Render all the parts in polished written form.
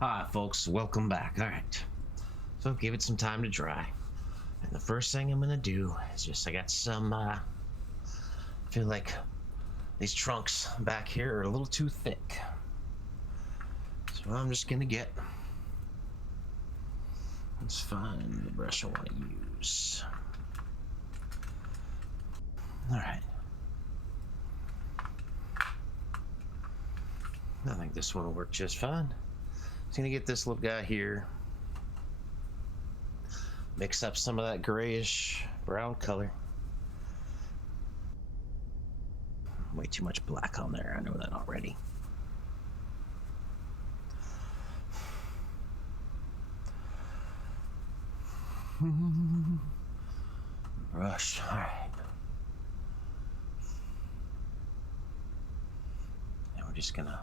Hi, folks. Welcome back. All right. So give it some time to dry. And the first thing I'm going to do is I got some, feel like these trunks back here are a little too thick. So I'm just going to let's find the brush I want to use. All right. I think this one will work just fine. Just going to get this little guy here. Mix up some of that grayish brown color. Way too much black on there. I know that already. Brush. All right. And we're just gonna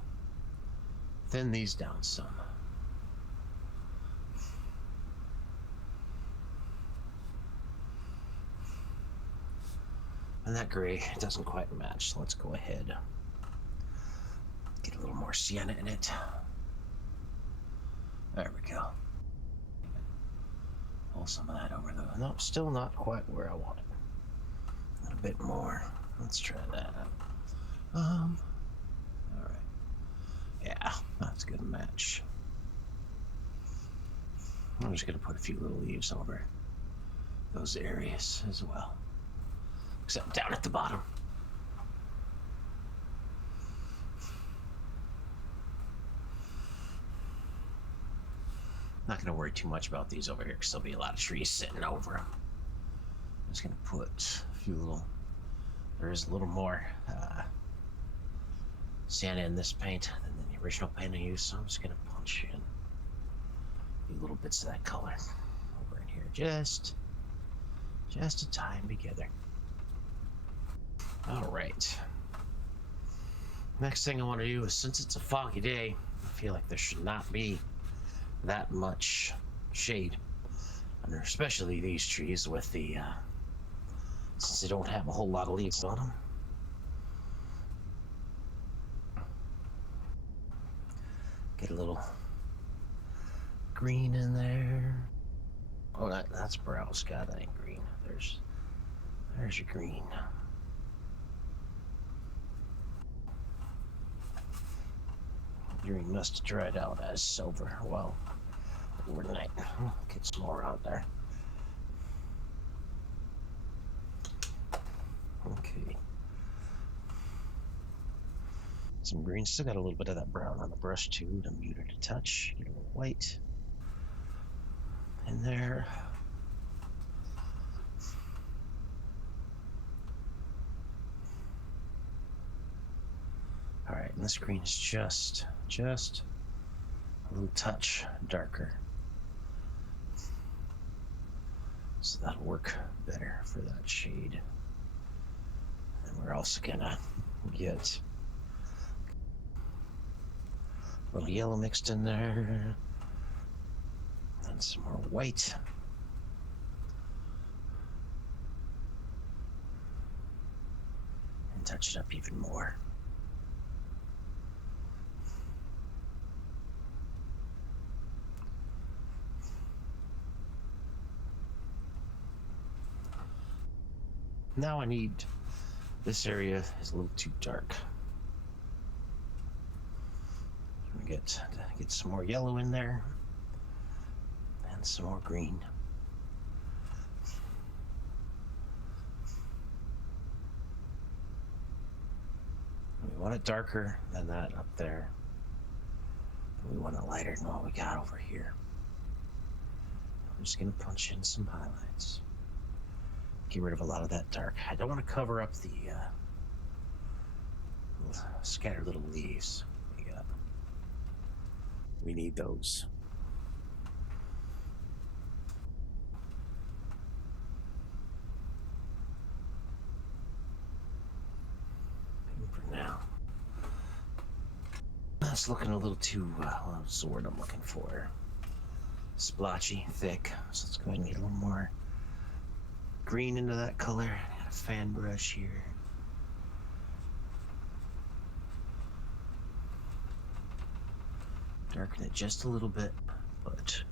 thin these down some. And that gray doesn't quite match, so let's go ahead. Get a little more sienna in it. There we go. Pull some of that over though. Nope, still not quite where I want it. A little bit more. Let's try that. Alright. Yeah, that's a good match. I'm just gonna put a few little leaves over those areas as well. Except down at the bottom. Not gonna worry too much about these over here because there'll be a lot of trees sitting over them. I'm just gonna put a few little, there is a little more sienna in this paint than the original paint I used, so I'm just gonna punch in a few little bits of that color over in here, just to tie them together. All right. Next thing I want to do is, since it's a foggy day, I feel like there should not be that much shade under especially these trees with the since they don't have a whole lot of leaves on them. Get a little green in there. Oh, that's brown, Scott. That ain't green. There's your green. Green must have dried out as silver. Well, overnight. Get some more out there. Okay. Some green. Still got a little bit of that brown on the brush too to mute it a touch. Get a little white in there. All right, and this green is just a little touch darker. So that'll work better for that shade. And we're also gonna get a little yellow mixed in there. And some more white. And touch it up even more. Now I need, this area is a little too dark. I'm gonna get some more yellow in there and some more green. We want it darker than that up there. We want it lighter than what we got over here. I'm just gonna punch in some highlights. Get rid of a lot of that dark. I don't want to cover up the scattered little leaves we got. We need those. For now. That's looking a little too, what's the word I'm looking for? Splotchy, thick. So let's go ahead and get a little more green into that color. I got a fan brush here. darken it just a little bit, but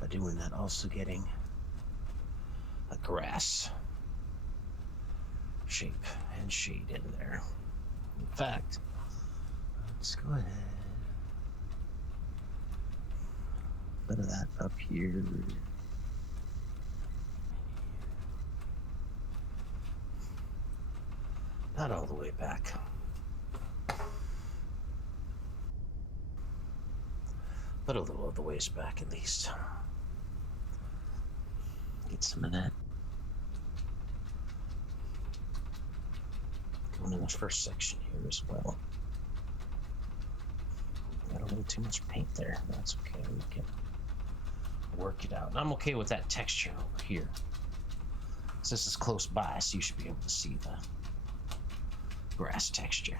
by doing that, also getting a grass shape and shade in there. In fact, let's go ahead. A bit of that up here. Not all the way back. But a little of the ways back at least. Get some of that. Going in the first section here as well. Got a little too much paint there. That's okay. We can work it out. And I'm okay with that texture over here. So this is close by, so you should be able to see the grass texture.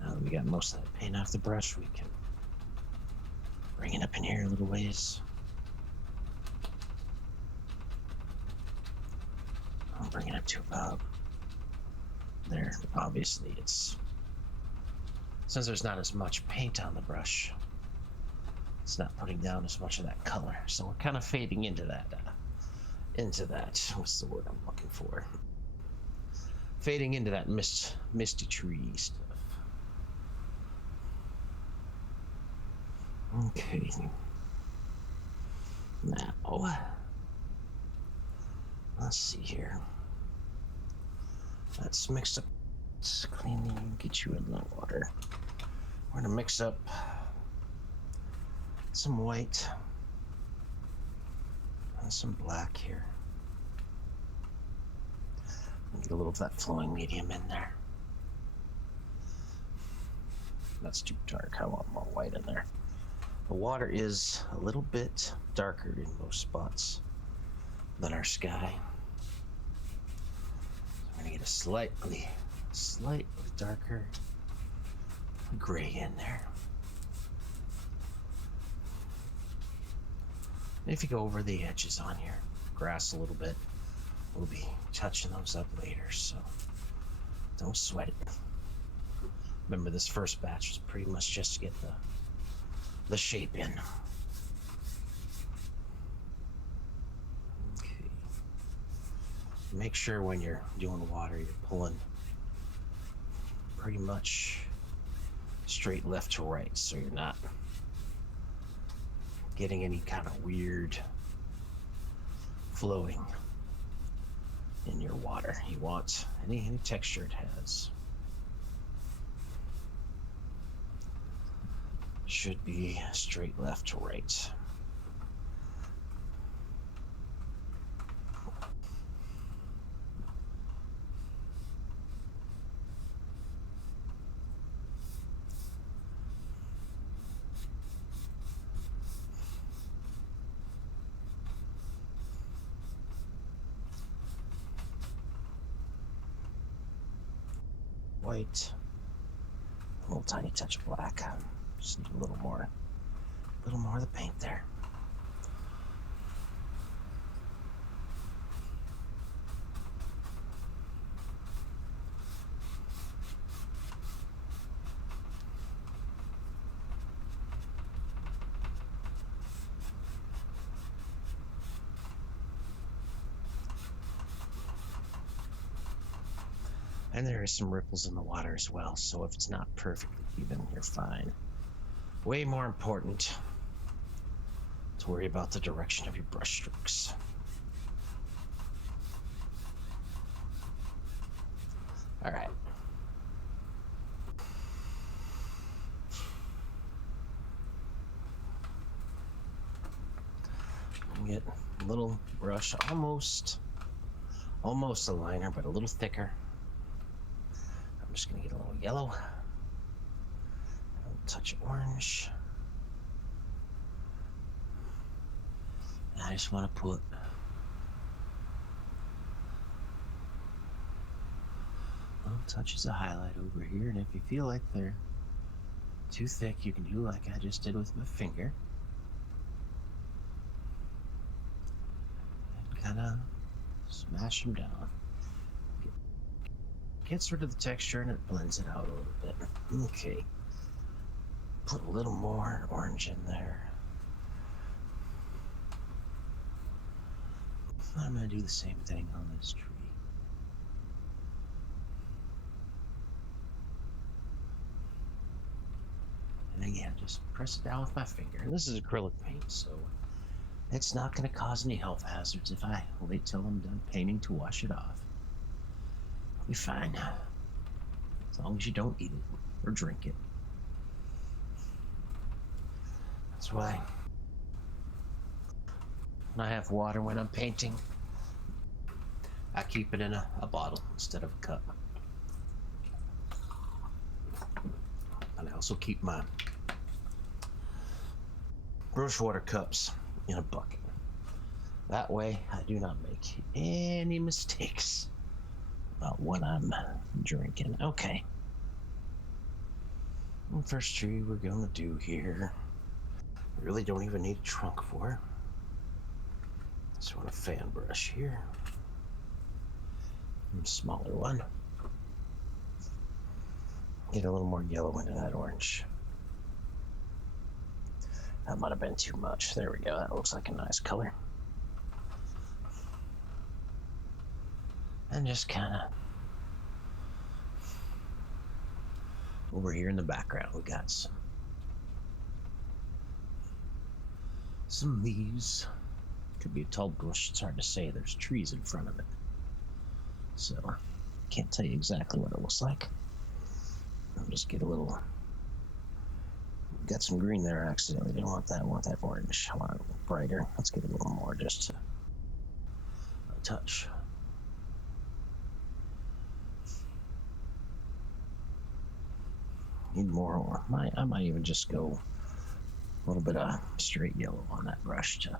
Now that we got most of that paint off the brush, we can bring it up in here a little ways. I'll bring it up to about there. Obviously, since there's not as much paint on the brush, it's not putting down as much of that color. So we're kind of fading into that. What's the word I'm looking for? Fading into that misty tree stuff. Okay. Now, let's see here. Let's mix up. Let's clean you, get you in the water. We're gonna mix up some white and some black here. Get a little of that flowing medium in there. That's too dark. I want more white in there. The water is a little bit darker in most spots than our sky. So we're gonna get a slightly darker gray in there. And if you go over the edges on your grass a little bit, we'll be touching those up later, so don't sweat it. Remember, this first batch was pretty much just to get the shape in. Okay. Make sure when you're doing water, you're pulling pretty much straight left to right, so you're not getting any kind of weird flowing in your water. You want any texture it has. Should be straight left to right. White, a little tiny touch of black. Just need a little more of the paint there. And there is some ripples in the water as well, so if it's not perfectly even, you're fine. Way more important to worry about the direction of your brush strokes. All right. Get a little brush, almost a liner, but a little thicker. I'm just gonna get a little yellow. Touch of orange. And I just want to put little touches of highlight over here, and if you feel like they're too thick, you can do like I just did with my finger and kind of smash them down. gets rid of the texture and it blends it out a little bit. Okay. Put a little more orange in there. I'm going to do the same thing on this tree. And again, just press it down with my finger. And this is acrylic paint, so it's not going to cause any health hazards if I wait till I'm done painting to wash it off. It'll be fine. As long as you don't eat it or drink it. That's why when I have water when I'm painting, I keep it in a bottle instead of a cup. And I also keep my brush water cups in a bucket. That way I do not make any mistakes about what I'm drinking. Okay. The first tree we're going to do here, we really don't even need a trunk for. Just want a fan brush here. A smaller one. Get a little more yellow into that orange. That might have been too much. There we go. That looks like a nice color. And just kind of over here in the background, we got some leaves. Could be a tall bush. It's hard to say. There's trees in front of it, so can't tell you exactly what it looks like. I'll just get a little. Got some green there accidentally. Didn't want that. I want that orange. I want it brighter. Let's get a little more, just a touch. Need more, or I might even just go a little bit of straight yellow on that brush to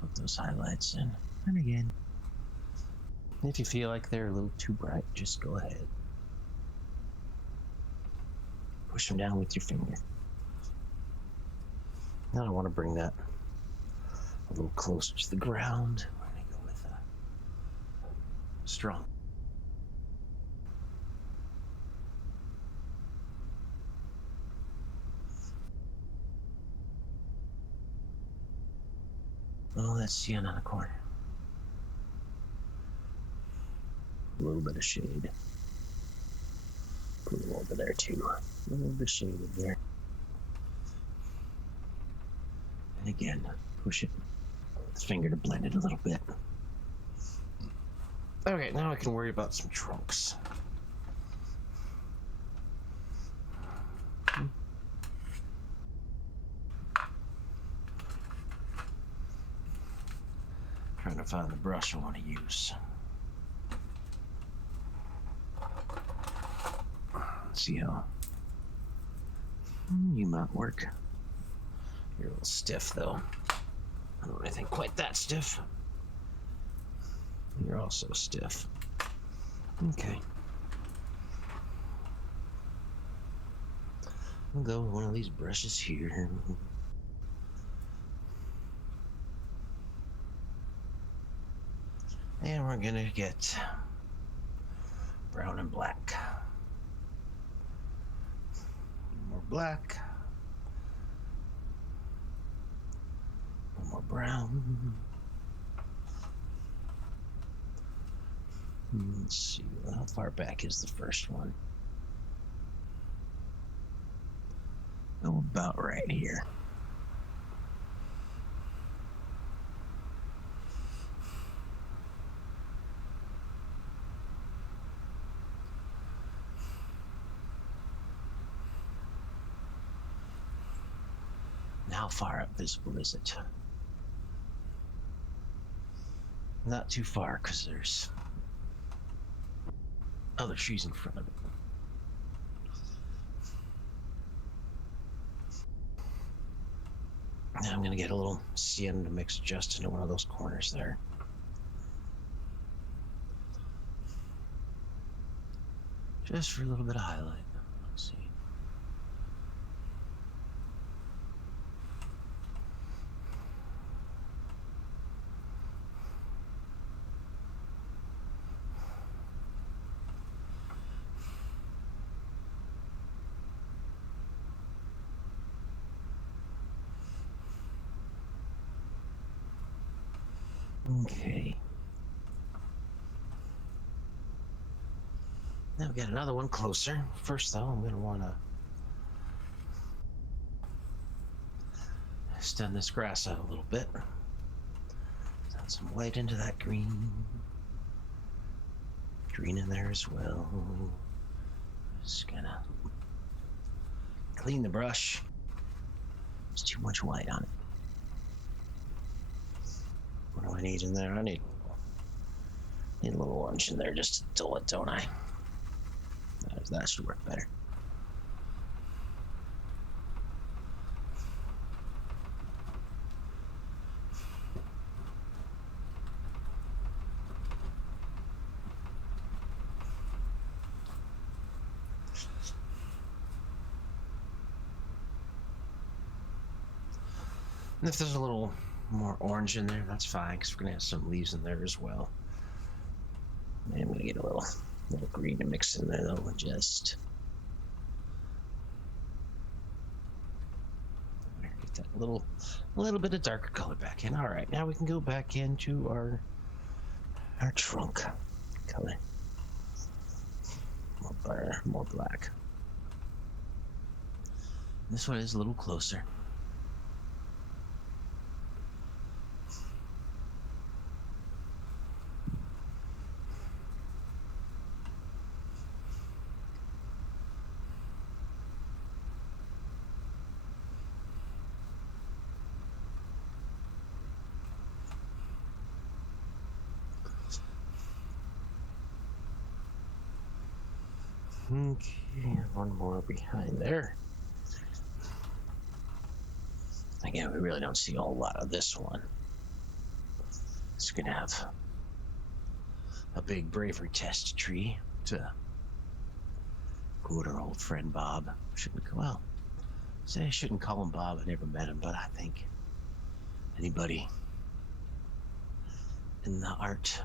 put those highlights in. And again, if you feel like they're a little too bright, just go ahead. Push them down with your finger. Now I want to bring that a little closer to the ground. We're going to go with a strong. Oh, that's sienna on the corner. A little bit of shade. Put a little bit there too. A little bit of shade in there. And again, push it with the finger to blend it a little bit. Okay, now I can worry about some trunks. Trying to find the brush I want to use. Let's see how you might work. You're a little stiff though. I don't really think quite that stiff. You're also stiff. Okay. I'll go with one of these brushes here. And we're gonna get brown and black. More black. More brown. Let's see, how far back is the first one? Oh, about right here. How far up visible is it? Not too far, because there's other trees in front of it. Now I'm going to get a little sienna to mix just into one of those corners there. Just for a little bit of highlight. Let's see. Okay. Now we got another one closer. First, though, I'm gonna want to extend this grass out a little bit. Add some white into that green. Green in there as well. Just gonna clean the brush. There's too much white on it. What do I need in there? I need a little orange in there just to dull it, don't I? That should work better. And if there's a little more orange in there, that's fine, because we're gonna have some leaves in there as well. And I'm gonna get a little green to mix in there though, and just get that little bit of darker color back in. All right, now we can go back into our trunk color. More black. This one is a little closer. Okay, one more behind there. Again, we really don't see a whole lot of this one. It's gonna have a big bravery test tree to quote our old friend Bob. Well, say I shouldn't call him Bob. I never met him, but I think anybody in the art,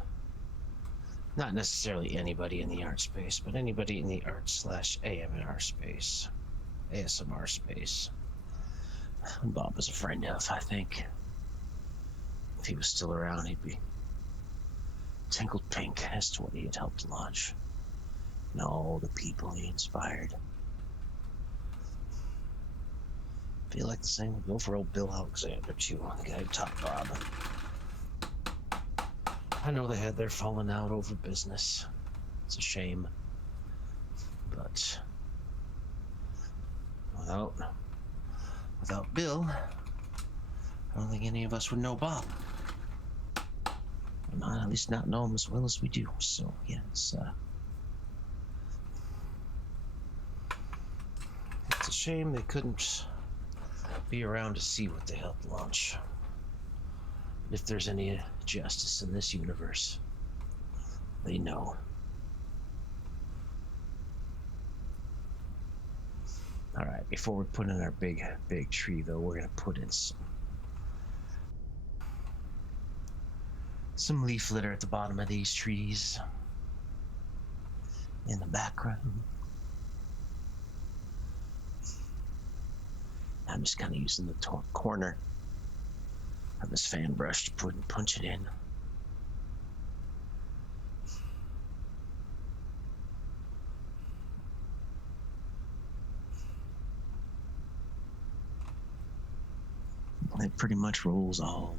not necessarily anybody in the art space, but anybody in the art/AMR space, ASMR space, Bob was a friend of. I think if he was still around, he'd be tinkled pink as to what he had helped launch and all the people he inspired. Feel like the same would go for old Bill Alexander too, the guy who taught Bob. I know they had their falling out over business. It's a shame, but without Bill, I don't think any of us would know Bob. At least not know him as well as we do. So yeah, it's a shame they couldn't be around to see what they helped launch. If there's any justice in this universe, they know. All right, before we put in our big tree, though, we're gonna put in some leaf litter at the bottom of these trees in the background. I'm just kind of using the corner of this fan brush to punch it in. It pretty much rolls all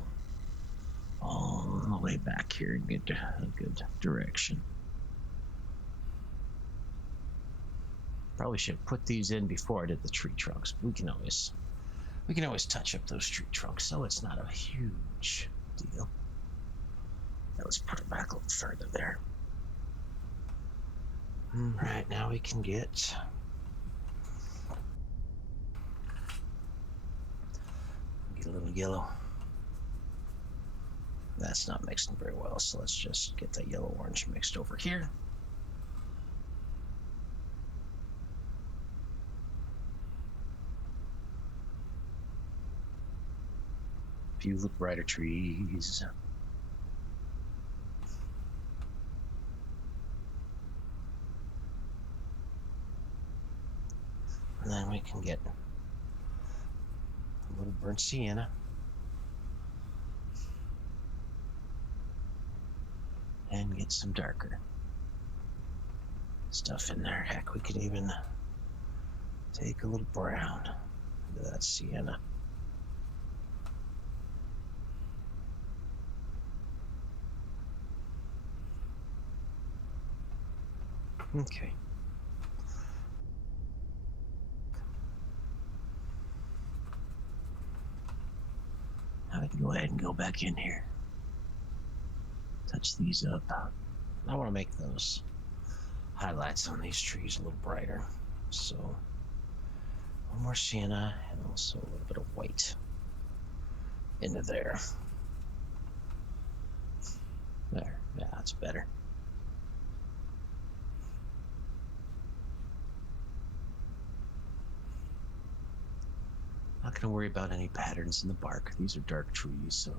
the way back here and get a good direction. Probably should have put these in before I did the tree trunks. We can always touch up those tree trunks, so it's not a huge deal. Now let's put it back a little further there. Right, now we can get a little yellow. That's not mixing very well, so let's just get that yellow orange mixed over here. A few look brighter trees. And then we can get a little burnt sienna. and get some darker stuff in there. Heck, we could even take a little brown into that sienna. Okay. Now we can go ahead and go back in here. Touch these up. I want to make those highlights on these trees a little brighter. So, one more sienna and also a little bit of white into there. There. Yeah, that's better. Not going to worry about any patterns in the bark. These are dark trees, so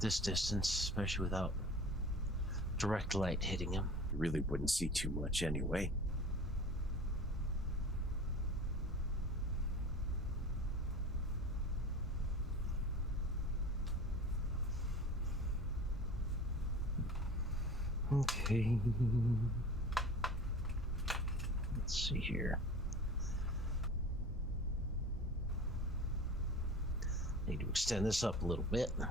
this distance, especially without direct light hitting them, you really wouldn't see too much anyway. Okay. Let's see here. Need to extend this up a little bit. A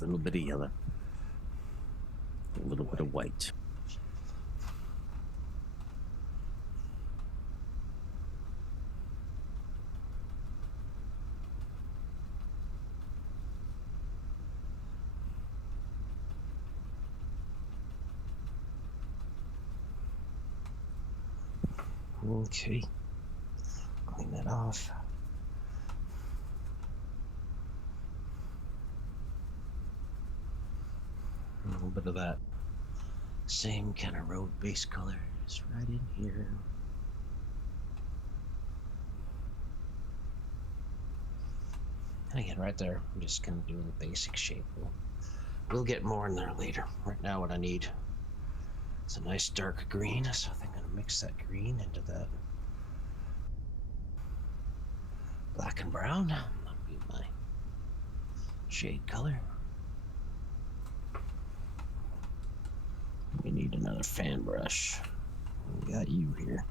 little bit of yellow. A little bit of white. Okay. Clean that off. A little bit of that same kind of road base color is right in here. And again, right there, I'm just kind of doing the basic shape. We'll get more in there later. Right now, what I need is a nice dark green, so I think I'm gonna mix that green into that black and brown. That'll be my shade color. We need another fan brush. We got you here.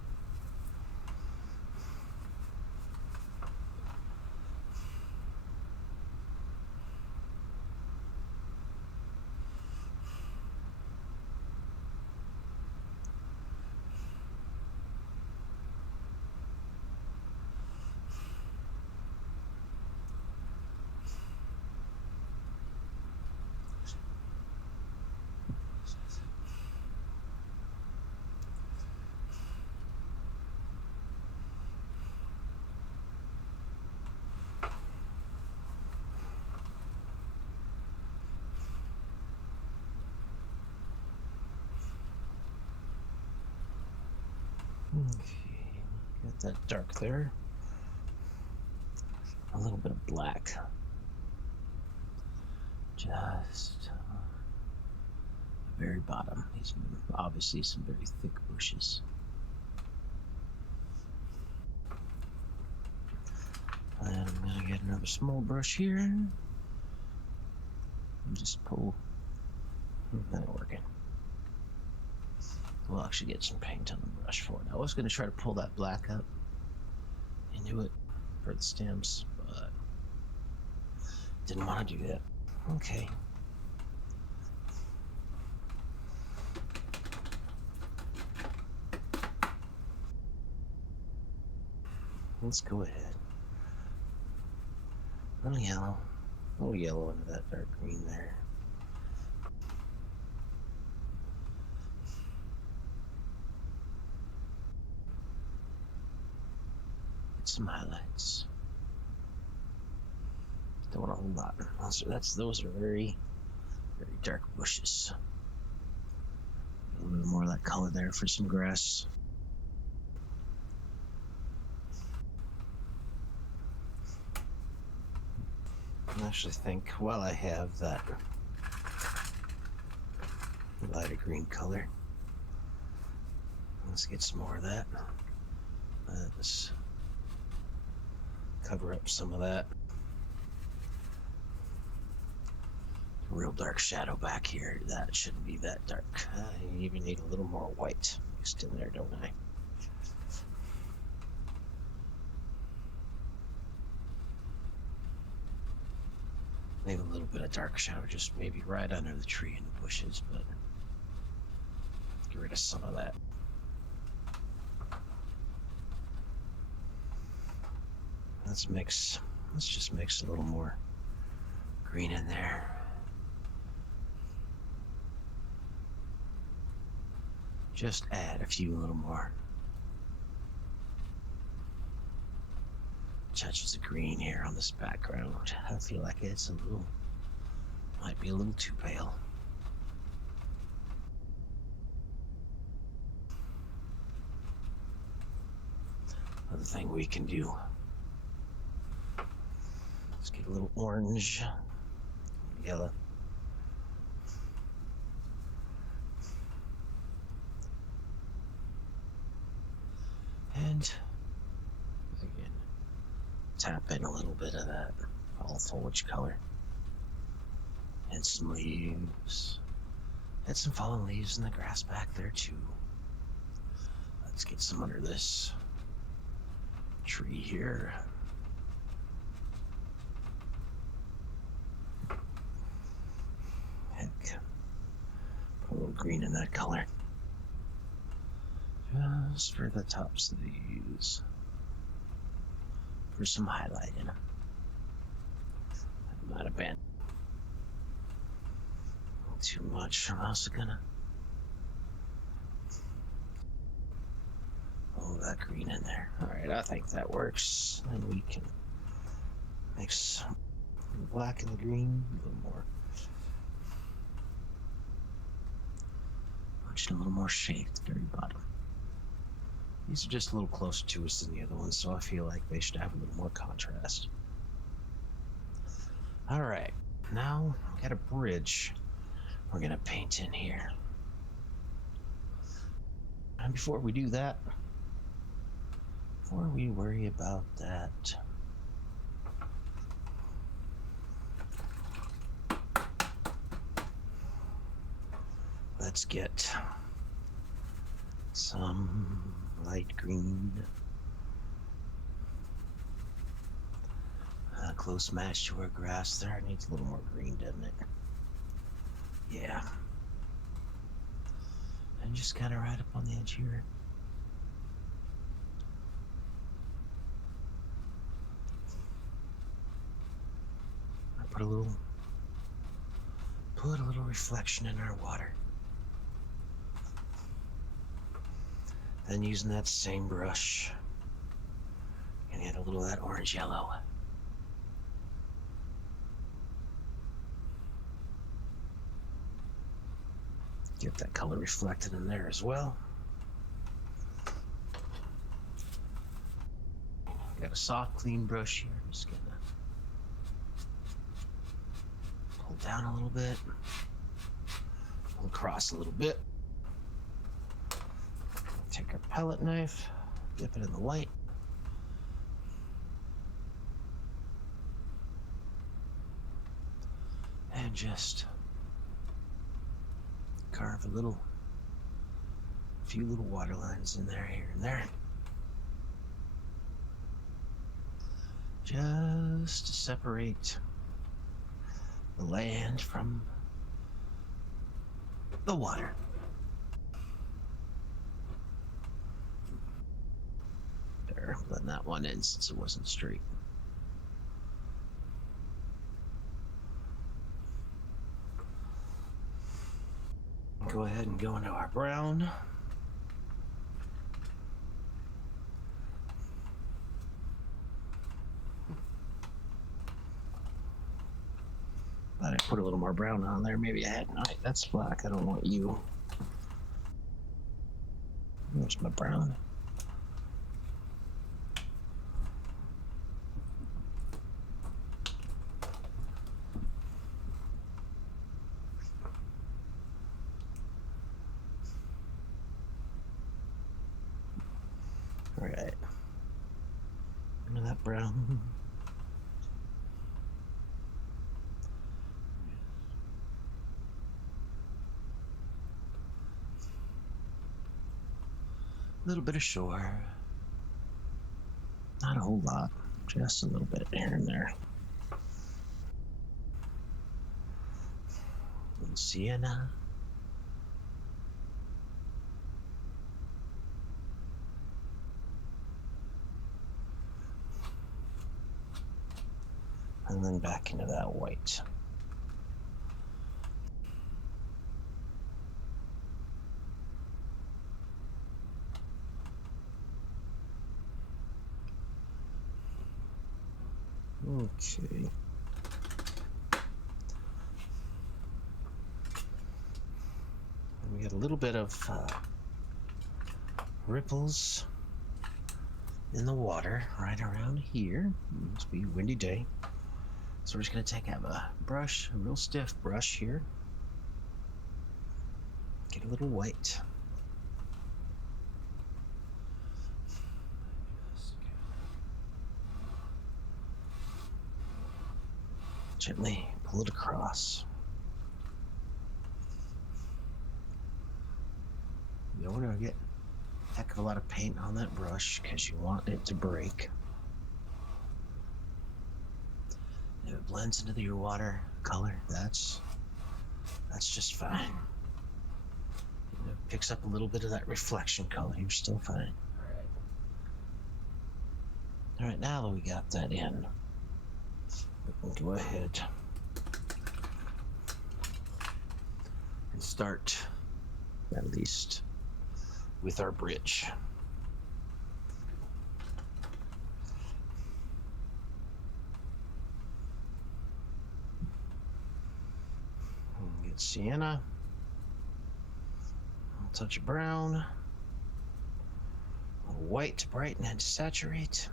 Okay, got that dark there. A little bit of black. Just the very bottom. These are obviously some very thick bushes. And I'm gonna get another small brush here and just pull that working. We'll actually get some paint on the brush for it. I was going to try to pull that black up into it for the stems, but didn't want to do that. Okay. Let's go ahead. A little yellow into that dark green there. Some highlights. Don't want a whole lot. Those are very, very dark bushes. A little bit more of that color there for some grass. I actually think while I have that lighter green color, let's get some more of that Let's cover up some of that. Real dark shadow back here. That shouldn't be that dark. I even need a little more white mixed in there, don't I? Leave a little bit of dark shadow just maybe right under the tree and the bushes, but get rid of some of that. Let's just mix a little more green in there. Just add a few little more touches of green here on this background. I feel like it's might be a little too pale. Another thing we can do, let's get a little orange, yellow. And again, tap in a little bit of that fall foliage color. And some leaves. And some fallen leaves in the grass back there too. Let's get some under this tree here. Heck, put a little green in that color. Just for the tops of these. For some highlighting. That might have been too much. I'm also gonna that green in there. Alright, I think that works. And we can mix the black and the green a little more. Just a little more shade at the very bottom. These are just a little closer to us than the other ones, so I feel like they should have a little more contrast. Alright, now we got a bridge we're gonna paint in here. And before we do that, before we worry about that, let's get some light green. Close match to our grass there. It needs a little more green, doesn't it? Yeah. And just kind of right up on the edge here. I put a little reflection in our water. Then using that same brush, gonna add a little of that orange yellow. Get that color reflected in there as well. Got a soft, clean brush here. I'm just gonna pull down a little bit, pull across a little bit. Take our palette knife, dip it in the white. And just carve a few little water lines in there, here and there. Just to separate the land from the water. There, blend that one in since it wasn't straight. Go ahead and go into our brown. Thought I put a little more brown on there. Maybe I hadn't. Alright, that's black. I don't want you. There's my brown. Alright. brown. A little bit of shore. Not a whole lot, just a little bit here and there. And sienna. And then back into that white. Okay. And we got a little bit of ripples in the water right around here. It must be a windy day. So we're just going to have a brush, a real stiff brush here. Get a little white. Gently pull it across. You don't want to get a heck of a lot of paint on that brush because you want it to break. If it blends into your water color, that's just fine. If it picks up a little bit of that reflection color, you're still fine. All right, now that we got that in, we can go ahead and start, at least, with our bridge. Get sienna, a touch of brown, a white to brighten and to saturate.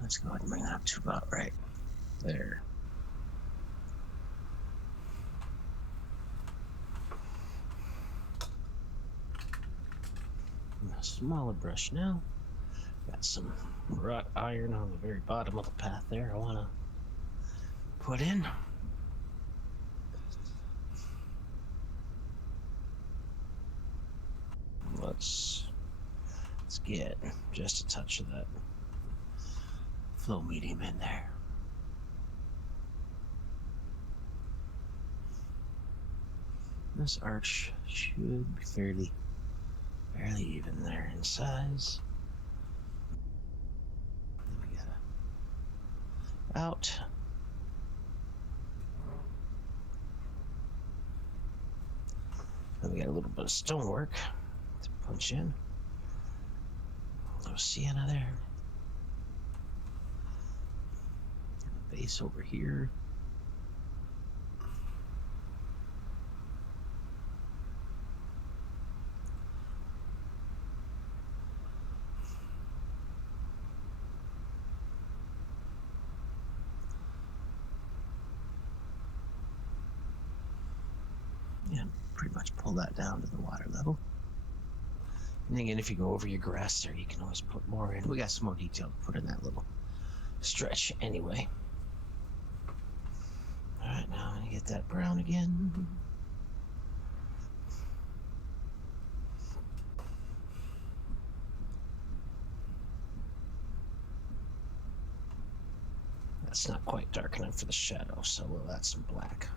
Let's go ahead and bring that up to about right there. A smaller brush now. Got some wrought iron on the very bottom of the path there I want to put in. Let's get just a touch of that flow medium in there. This arch should be fairly even there in size. Then we got out. Then we got a little bit of stonework to punch in. A little sienna there. The base over here. Yeah, pretty much pull that down to the water level. And again, if you go over your grass there, you can always put more in. We got some more detail to put in that little stretch anyway. All right, now I'm gonna get that brown again. That's not quite dark enough for the shadow, so we'll add some black.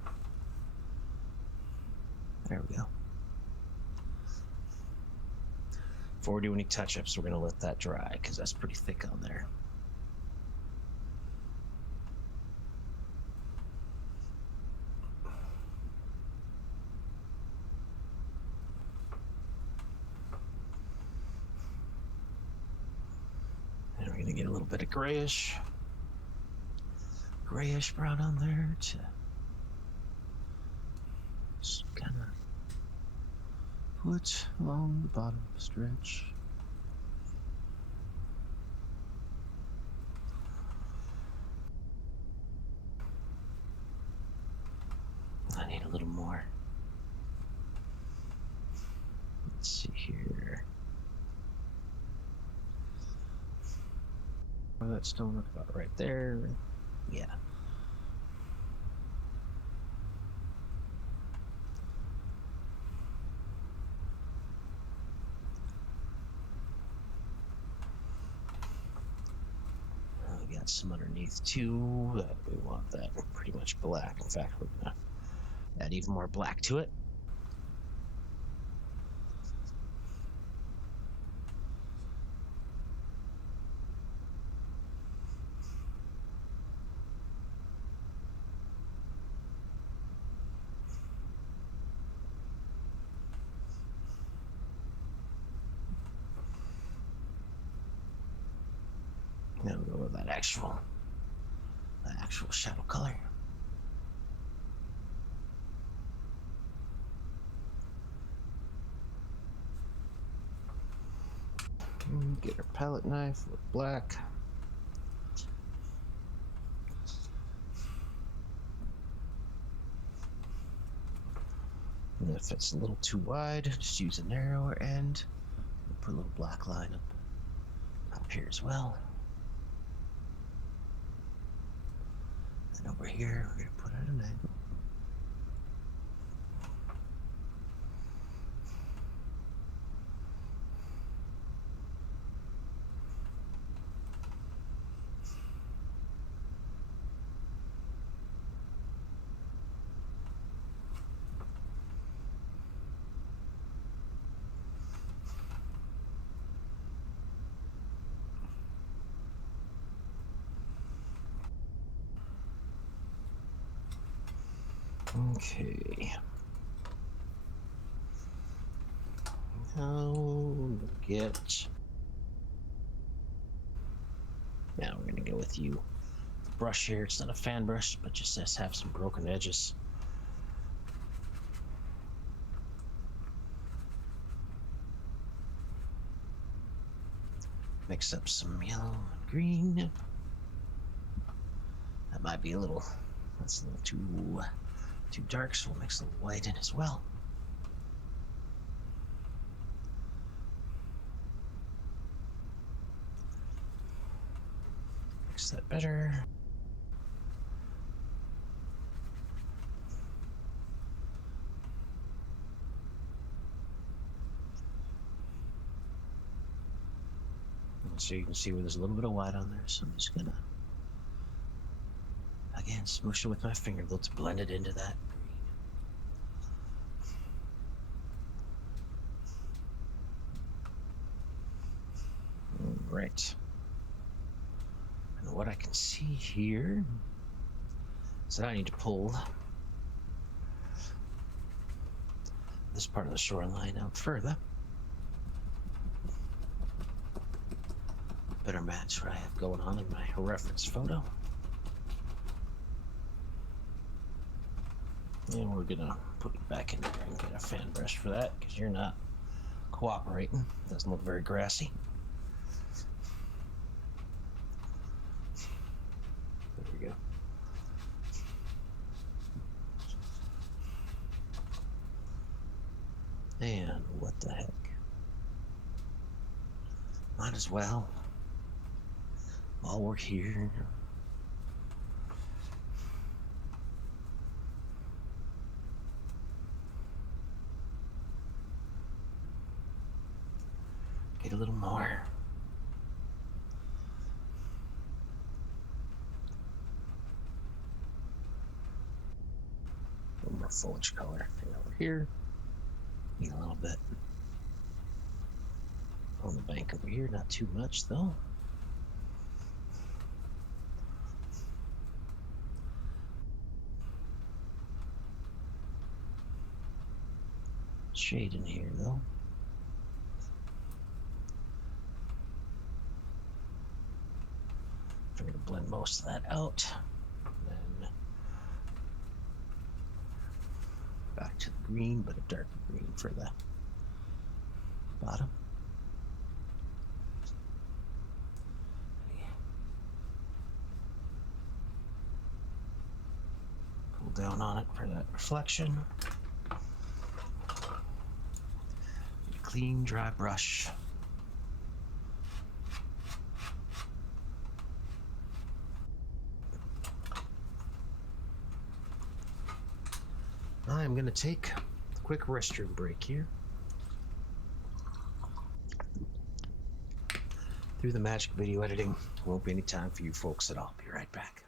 There we go. Before we do any touch-ups, we're gonna let that dry because that's pretty thick on there. And we're gonna get a little bit of grayish brown on there to just kind of put along the bottom stretch. paint a little more. Let's see here. Well, that stonework about right there. Yeah. We got some underneath too. We want that pretty much black. In fact, we're gonna add even more black to it. Now we'll go with that actual shadow color. Get our palette knife with black. And if it's a little too wide, just use a narrower end. Put a little black line up here as well. And over here, we're gonna put it in it. Okay. Now get. Now we're gonna go with you. The brush here. It's not a fan brush, but just has have some broken edges. Mix up some yellow and green. That might be a little. That's a little too dark, so we'll mix a little white in as well. Mix that better. So you can see where there's a little bit of white on there, so I'm just gonna again smoosh it with my finger to blend it into that green. Right. And what I can see here is that I need to pull this part of the shoreline out further. Better match what I have going on in my reference photo. And we're gonna put it back in there and get a fan brush for that because you're not cooperating. Doesn't look very grassy. There we go. And what the heck? Might as well. While we're here. Get a little more. A little more foliage color. And over here. Need a little bit. On the bank over here, not too much though. Shade in here though. I'm going to blend most of that out. Then back to the green, but a darker green for the bottom. Pull down on it for that reflection. Clean, dry brush. I'm going to take a quick restroom break here. Through the magic video editing, won't be any time for you folks at all. Be right back.